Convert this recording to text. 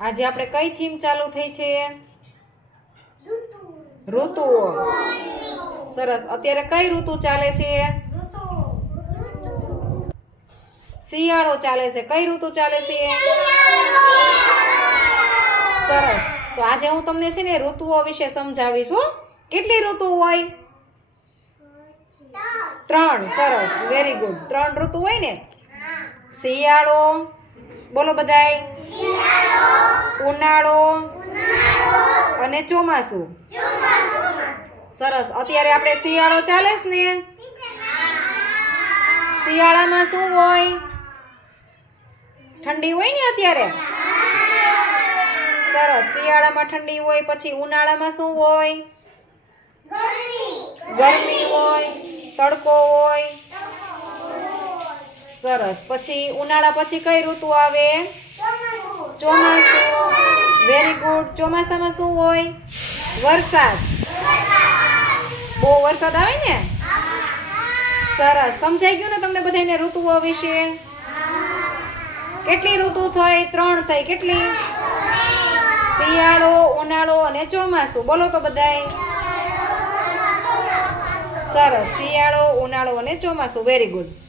આજે આપણે કઈ થીમ ચાલુ થઈ છે? ઋતુઓ સરસ. અત્યારે કઈ ઋતુ ચાલે છે? શિયાળો ચાલે છે. કઈ ઋતુ ચાલે છે? સરસ. તો આજે હું તમને છે ને ઋતુઓ વિશે સમજાવીશ હો. કેટલી ઋતુ હોય? ત્રણ. સરસ. વેરી ગુડ ત્રણ ઋતુ હોય ને? શિયાળો. બોલો બધાય. ઉનાળો અને ચોમાસું. સરસ. અત્યારે આપણે શિયાળો ચાલે છે ને? શિયાળામાં શું હોય? ઠંડી હોય ને અત્યારે? સરસ. શિયાળામાં ઠંડી હોય, પછી ઉનાળામાં શું હોય? ગરમી હોય, તડકો હોય. સરસ. પછી ઉનાળા પછી કઈ ઋતુ આવે? ચોમાસું. ચોમાસામાં શું હોય? વરસાદ. બહુ વરસાદ આવે ને? સરસ. સમજાઈ ગયું ને તમને બધાને ઋતુઓ વિશે? કેટલી ઋતુ થઈ? ત્રણ થઈ. કેટલી? શિયાળો, ઉનાળો અને ચોમાસું. બોલો તો બધાય. સરસ. શિયાળો, ઉનાળો અને ચોમાસું. Very good